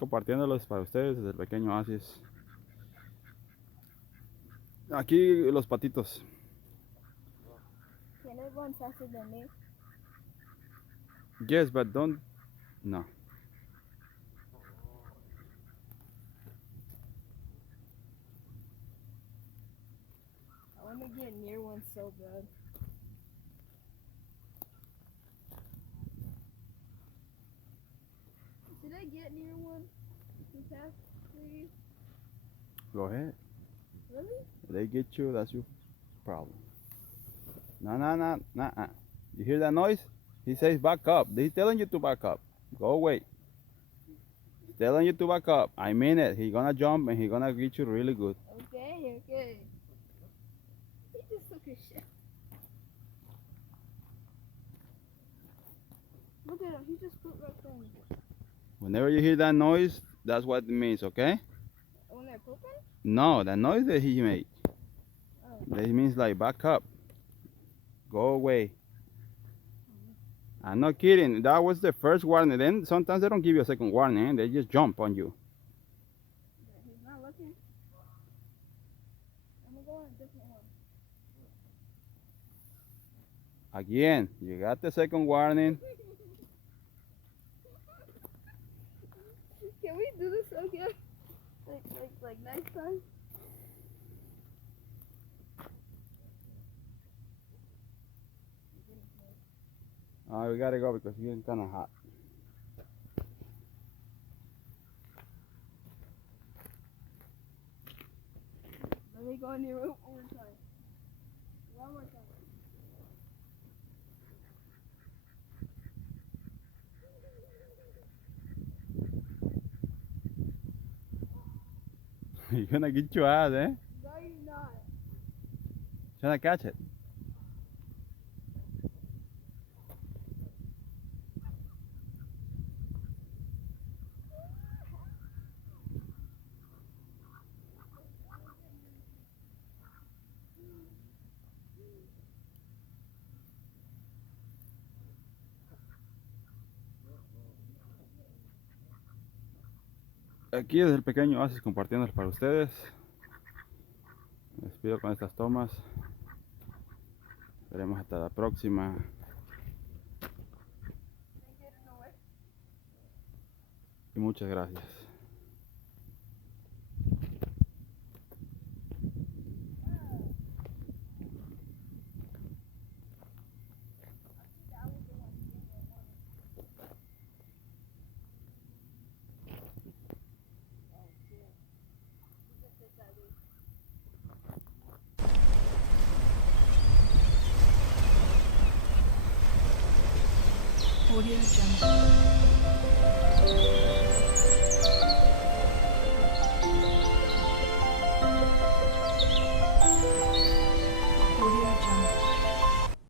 compartiéndolos para ustedes desde el Pequeño Oasis. Aquí los patitos. Can it run faster than me? Yes, but don't. No. I want to get near one so bad. Should I get near one? Too fast, please? Go ahead. Really? If they get you, that's your problem. No. You hear that noise? He says back up. He's telling you to back up. Go away. He's telling you to back up. I mean it. He's gonna jump and he's gonna get you really good. Okay. He just took his shit. Look at him. He just put right there. Whenever you hear that noise, that's what it means, okay? When they're pooping? No, the noise that he made. Oh. That means like back up. Go away. I'm not kidding. That was the first warning. Then sometimes they don't give you a second warning. They just jump on you. He's not looking. I'm gonna go on a different one. Again, you got the second warning. Can we do this again? Like next time? We gotta go because it's getting kind of hot. Let me go in your room one more time. One more time. You're gonna get your ass, eh? No, you're not. Trying to catch it. Aquí desde el Pequeño Oasis compartiéndolos para ustedes. Me despido con estas tomas. Veremos hasta la próxima. Y muchas gracias. Audio Jungle.